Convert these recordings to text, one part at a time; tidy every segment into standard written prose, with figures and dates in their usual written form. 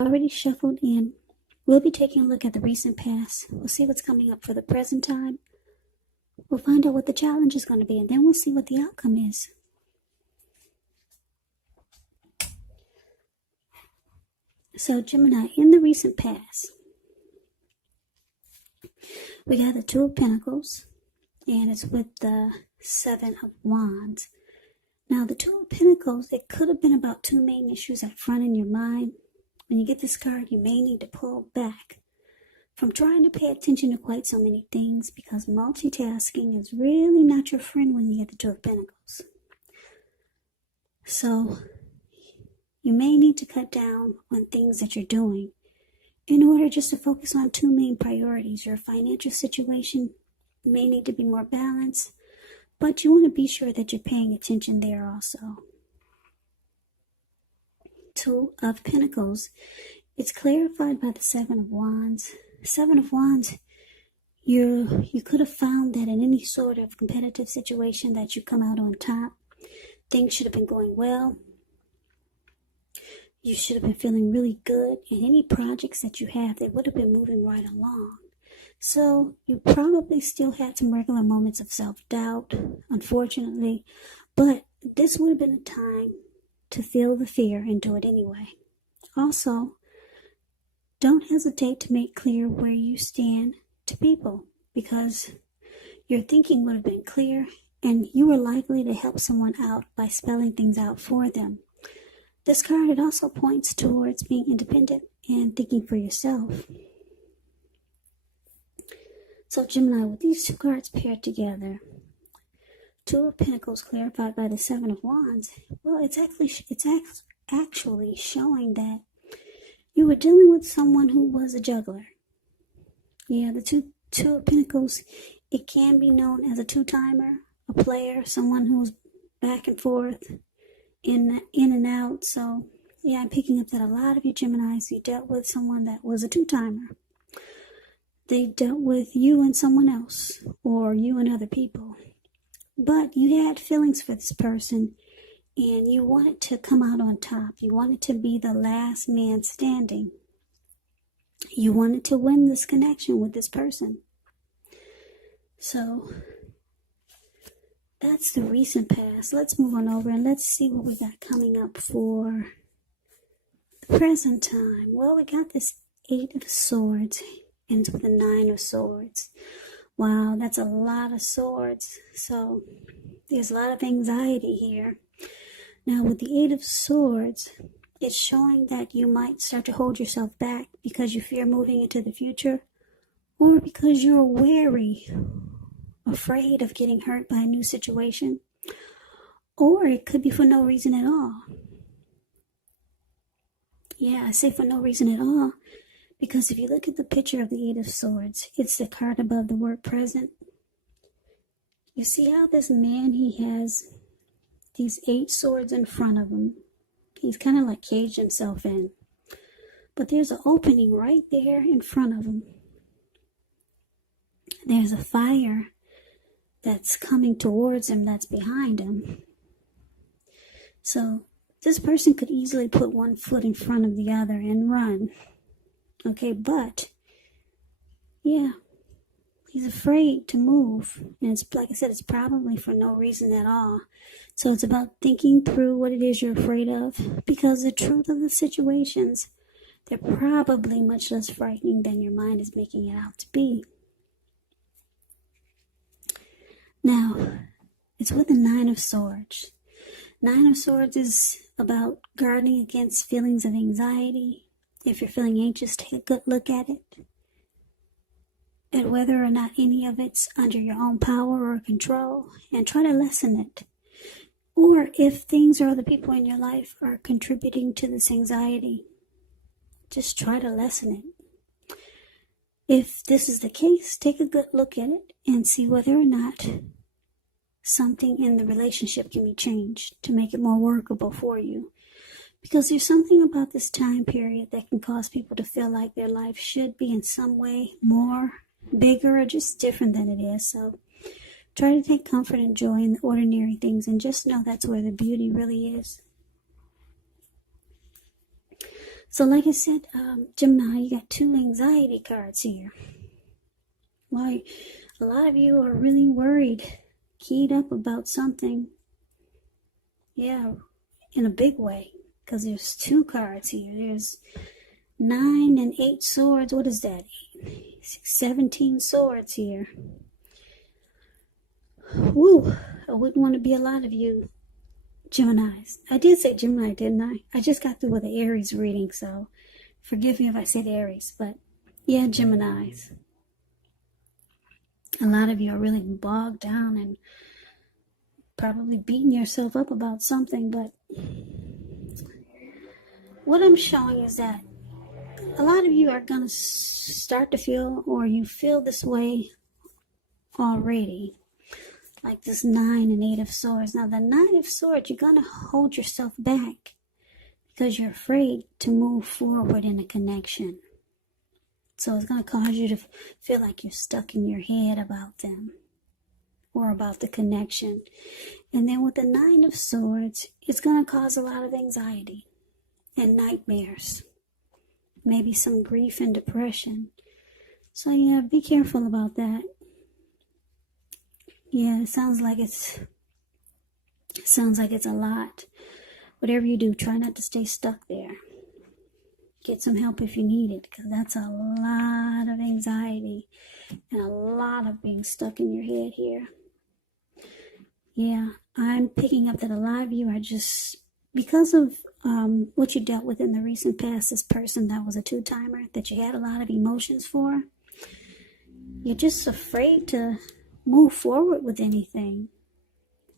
Already shuffled in. We'll be taking a look at the recent past. We'll see what's coming up for the present time. We'll find out what the challenge is going to be, and then we'll see what the outcome is. So, Gemini, in the recent past, we got the Two of Pentacles, and it's with the Seven of Wands. Now, the Two of Pentacles, it could have been about two main issues up front in your mind. When you get this card, you may need to pull back from trying to pay attention to quite so many things, because multitasking is really not your friend when you get the Two of Pentacles. So, you may need to cut down on things that you're doing in order just to focus on two main priorities. Your financial situation may need to be more balanced, but you want to be sure that you're paying attention there also. Two of Pentacles, it's clarified by the Seven of Wands. Seven of Wands, you could have found that in any sort of competitive situation that you come out on top. Things should have been going well. You should have been feeling really good. And any projects that you have, they would have been moving right along. So you probably still had some regular moments of self-doubt, unfortunately. But this would have been a time to feel the fear and do it anyway. Also, don't hesitate to make clear where you stand to people, because your thinking would have been clear and you were likely to help someone out by spelling things out for them. This card, it also points towards being independent and thinking for yourself. So Gemini, with these two cards paired together, Two of Pentacles clarified by the Seven of Wands, well, it's actually showing that you were dealing with someone who was a juggler. Yeah, the two of Pentacles, it can be known as a two-timer, a player, someone who's back and forth, in and out. So yeah, I'm picking up that a lot of you Geminis, you dealt with someone that was a two-timer. They dealt with you and someone else, or you and other people. But you had feelings for this person, and you wanted to come out on top. You wanted to be the last man standing. You wanted to win this connection with this person. So that's the recent past. Let's move on over and let's see what we got coming up for the present time. Well, we got this Eight of Swords and with the Nine of Swords. Wow, that's a lot of swords. So there's a lot of anxiety here. Now with the Eight of Swords, it's showing that you might start to hold yourself back because you fear moving into the future, or because you're wary, afraid of getting hurt by a new situation, or it could be for no reason at all. Yeah, I say for no reason at all, because if you look at the picture of the Eight of Swords, it's the card above the word present. You see how this man, he has these 8 swords in front of him. He's kind of like caged himself in. But there's an opening right there in front of him. There's a fire that's coming towards him that's behind him. So this person could easily put one foot in front of the other and run. Okay, but yeah, he's afraid to move. And it's like I said, it's probably for no reason at all. So it's about thinking through what it is you're afraid of, because the truth of the situations, they're probably much less frightening than your mind is making it out to be. Now, it's with the Nine of Swords. Nine of Swords is about guarding against feelings of anxiety. If you're feeling anxious, take a good look at it, at whether or not any of it's under your own power or control, and try to lessen it. Or if things or other people in your life are contributing to this anxiety, just try to lessen it. If this is the case, take a good look at it and see whether or not something in the relationship can be changed to make it more workable for you. Because there's something about this time period that can cause people to feel like their life should be in some way more, bigger, or just different than it is. So try to take comfort and joy in the ordinary things, and just know that's where the beauty really is. So like I said, Gemini, you got 2 anxiety cards here. Why, a lot of you are really worried, keyed up about something. Yeah, in a big way. Because there's 2 cards here. There's 9 and 8 swords. What is that? 17 swords here. Woo! I wouldn't want to be a lot of you Geminis. I did say Gemini, didn't I? I just got through with the Aries reading, so forgive me if I said Aries, but yeah, Geminis. A lot of you are really bogged down and probably beating yourself up about something, but what I'm showing is that a lot of you are going to start to feel, or you feel this way already. Like this 9 and 8 of swords. Now the 9 of swords, you're going to hold yourself back because you're afraid to move forward in a connection. So it's going to cause you to feel like you're stuck in your head about them or about the connection. And then with the 9 of swords, it's going to cause a lot of anxiety and nightmares. Maybe some grief and depression. So yeah, be careful about that. Yeah, it sounds like it's a lot. Whatever you do, try not to stay stuck there. Get some help if you need it, because that's a lot of anxiety and a lot of being stuck in your head here. Yeah, I'm picking up that a lot of you are just, because of what you dealt with in the recent past, this person that was a 2-timer that you had a lot of emotions for, you're just afraid to move forward with anything,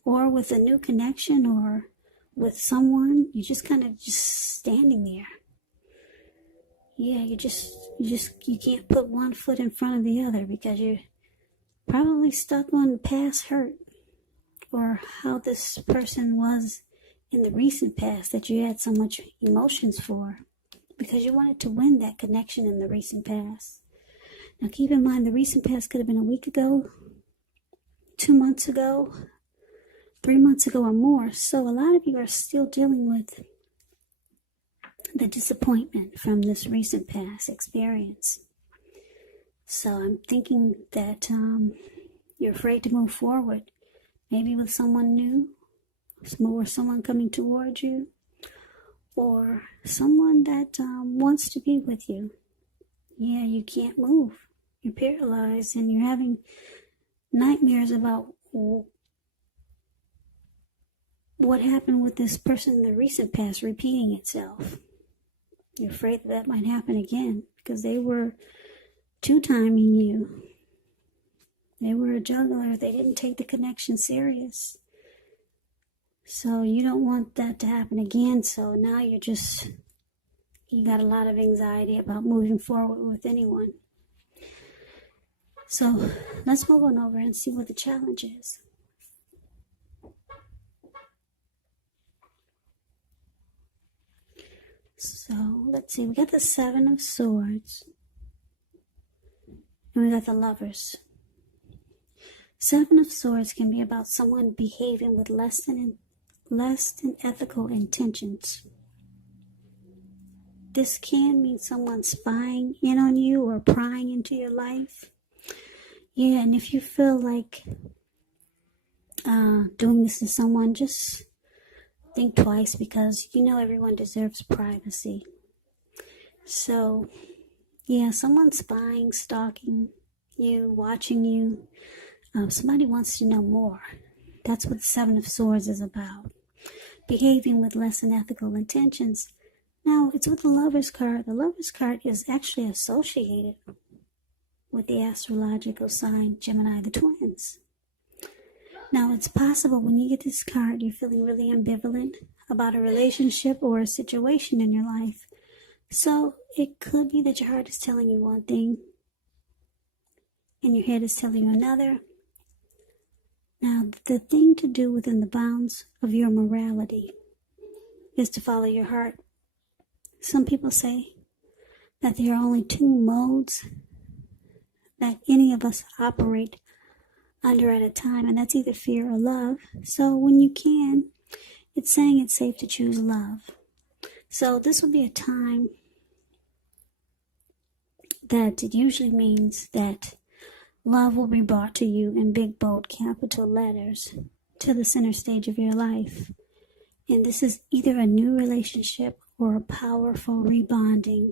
or with a new connection, or with someone. You're just kind of just standing there. Yeah, you can't put one foot in front of the other because you're probably stuck on past hurt, or how this person was in the recent past that you had so much emotions for, because you wanted to win that connection in the recent past. Now keep in mind, the recent past could have been a week ago, 2 months ago, 3 months ago, or more. So a lot of you are still dealing with the disappointment from this recent past experience. So I'm thinking that you're afraid to move forward, maybe with someone new, or someone coming towards you, or someone that wants to be with you. Yeah, you can't move. You're paralyzed and you're having nightmares about what happened with this person in the recent past repeating itself. You're afraid that might happen again because they were 2-timing you. They were a juggler. They didn't take the connection serious. So you don't want that to happen again. So now you got a lot of anxiety about moving forward with anyone. So let's move on over and see what the challenge is. So let's see, we got the 7 of Swords, and we got the Lovers. 7 of Swords can be about someone behaving with less than ethical intentions. This can mean someone spying in on you or prying into your life. Yeah, and if you feel like doing this to someone, just think twice, because everyone deserves privacy. So, yeah, someone spying, stalking you, watching you. Somebody wants to know more. That's what the 7 of Swords is about. Behaving with less than ethical intentions. Now, it's with the Lover's card. The Lover's card is actually associated with the astrological sign Gemini, the twins. Now, it's possible when you get this card, you're feeling really ambivalent about a relationship or a situation in your life. So it could be that your heart is telling you one thing and your head is telling you another. Now, the thing to do within the bounds of your morality is to follow your heart. Some people say that there are only 2 modes that any of us operate under at a time, and that's either fear or love. So when you can, it's saying it's safe to choose love. So this will be a time that it usually means that love will be brought to you in big, bold, capital letters to the center stage of your life. And this is either a new relationship or a powerful rebonding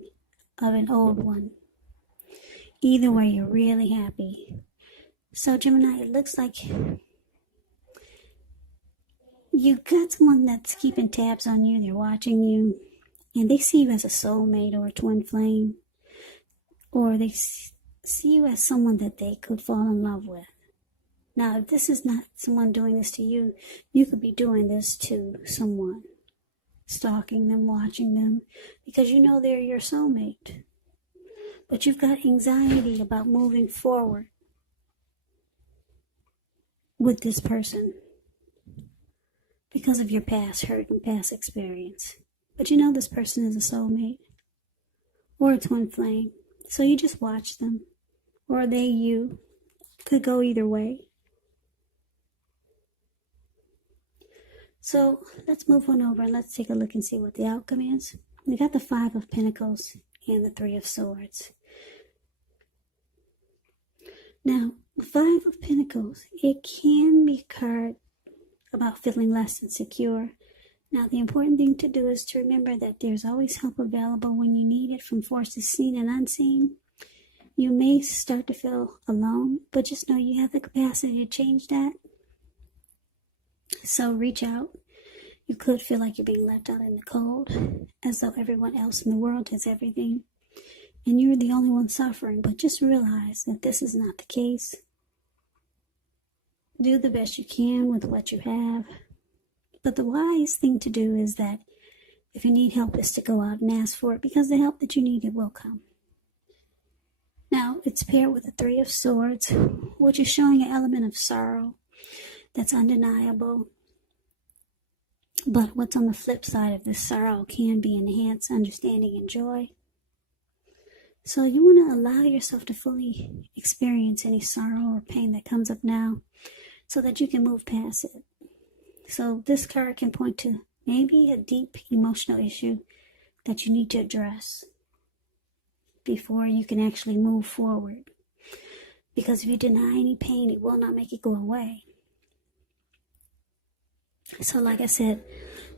of an old one. Either way, you're really happy. So Gemini, it looks like you got someone that's keeping tabs on you. They're watching you, and they see you as a soulmate or a twin flame, or they see you as someone that they could fall in love with. Now, if this is not someone doing this to you, you could be doing this to someone, stalking them, watching them, because you know they're your soulmate. But you've got anxiety about moving forward with this person because of your past hurt and past experience. But you know this person is a soulmate or a twin flame. So you just watch them, or they you. Could go either way. So let's move on over and let's take a look and see what the outcome is. We got the 5 of Pentacles and the 3 of Swords. Now, the 5 of Pentacles, it can be a card about feeling less than secure. Now, the important thing to do is to remember that there's always help available when you need it from forces seen and unseen. You may start to feel alone, but just know you have the capacity to change that. So reach out. You could feel like you're being left out in the cold, as though everyone else in the world has everything, and you're the only one suffering. But just realize that this is not the case. Do the best you can with what you have. But the wise thing to do is that if you need help, is to go out and ask for it, because the help that you need, it will come. Now, it's paired with the 3 of Swords, which is showing an element of sorrow that's undeniable. But what's on the flip side of this sorrow can be enhanced understanding and joy. So you want to allow yourself to fully experience any sorrow or pain that comes up now so that you can move past it. So this card can point to maybe a deep emotional issue that you need to address before you can actually move forward. Because if you deny any pain, it will not make it go away. So like I said,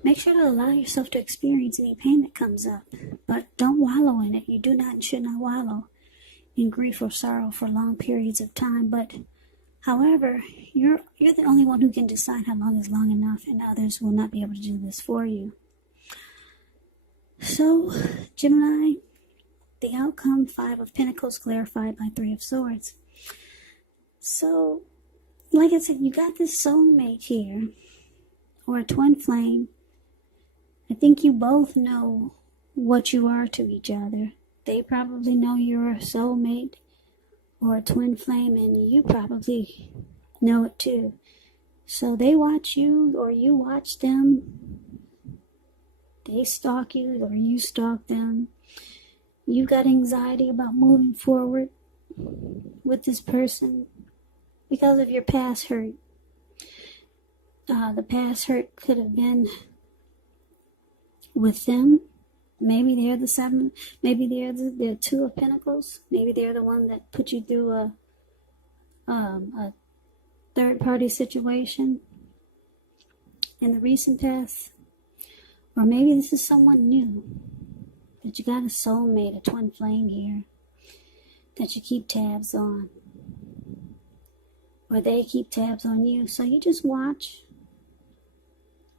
make sure to allow yourself to experience any pain that comes up, but don't wallow in it. You do not and should not wallow in grief or sorrow for long periods of time. But however, you're the only one who can decide how long is long enough, and others will not be able to do this for you. So, Gemini, the outcome, 5 of Pentacles clarified by 3 of Swords. So, like I said, you got this soulmate here, or a twin flame. I think you both know what you are to each other. They probably know you're a soulmate or a twin flame, and you probably know it too. So they watch you, or you watch them. They stalk you, or you stalk them. You got anxiety about moving forward with this person because of your past hurt. The past hurt could have been with them. Maybe they're the 7. Maybe they're the 2 of Pentacles. Maybe they're the one that put you through a third-party situation in the recent past. Or maybe this is someone new. That you got a soulmate, a twin flame here, that you keep tabs on. Or they keep tabs on you. So you just watch.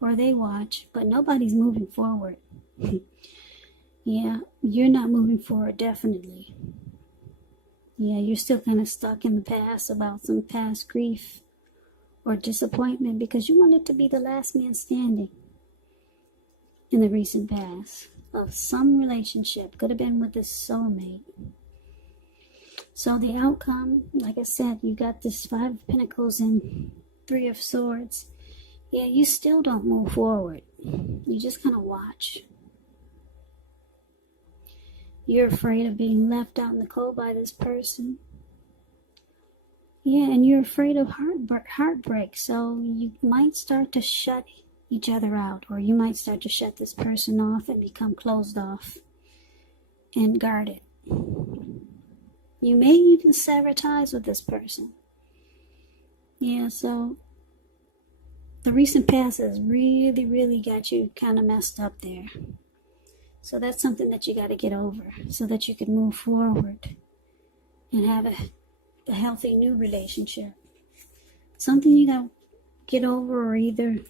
Or they watch, but nobody's moving forward. Yeah, you're not moving forward, definitely. Yeah, you're still kind of stuck in the past about some past grief or disappointment because you wanted to be the last man standing in the recent past of some relationship. Could have been with this soulmate. So the outcome, like I said, you got this 5 of Pentacles and 3 of Swords. Yeah, you still don't move forward. You just kind of watch. You're afraid of being left out in the cold by this person. Yeah, and you're afraid of heartbreak. So you might start to shut each other out. Or you might start to shut this person off and become closed off and guarded. You may even sever ties with this person. Yeah, so the recent past has really, really got you kind of messed up there. So that's something that you got to get over so that you can move forward and have a healthy new relationship. Something you got to get over or either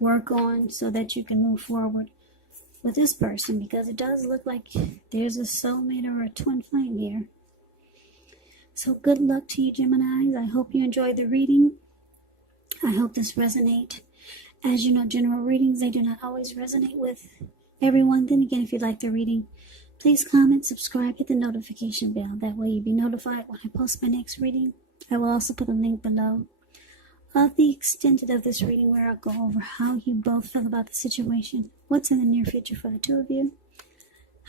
work on so that you can move forward with this person, because it does look like there's a soulmate or a twin flame here. So good luck to you, Geminis. I hope you enjoyed the reading. I hope this resonates. As you know, general readings, they do not always resonate with everyone. Then again, if you like the reading, please comment, subscribe, hit the notification bell. That way you'll be notified when I post my next reading. I will also put a link below of the extended of this reading where I'll go over how you both feel about the situation, what's in the near future for the two of you,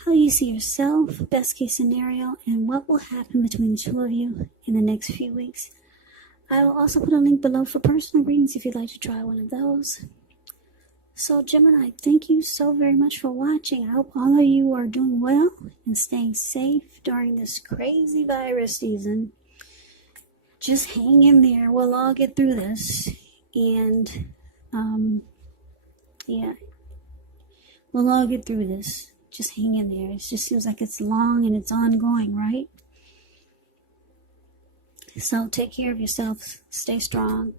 how you see yourself, best case scenario, and what will happen between the two of you in the next few weeks. I will also put a link below for personal readings if you'd like to try one of those. So Gemini, thank you so very much for watching. I hope all of you are doing well and staying safe during this crazy virus season. Just hang in there. We'll all get through this. And, yeah, we'll all get through this. Just hang in there. It just seems like it's long and it's ongoing, right? So take care of yourself. Stay strong.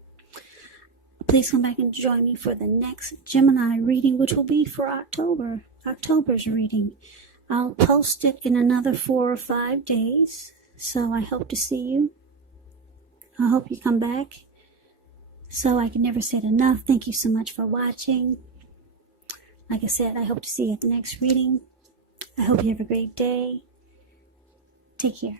Please come back and join me for the next Gemini reading, which will be for October's reading. I'll post it in another 4 or 5 days. So I hope to see you. I hope you come back. So I can never say it enough. Thank you so much for watching. Like I said, I hope to see you at the next reading. I hope you have a great day. Take care.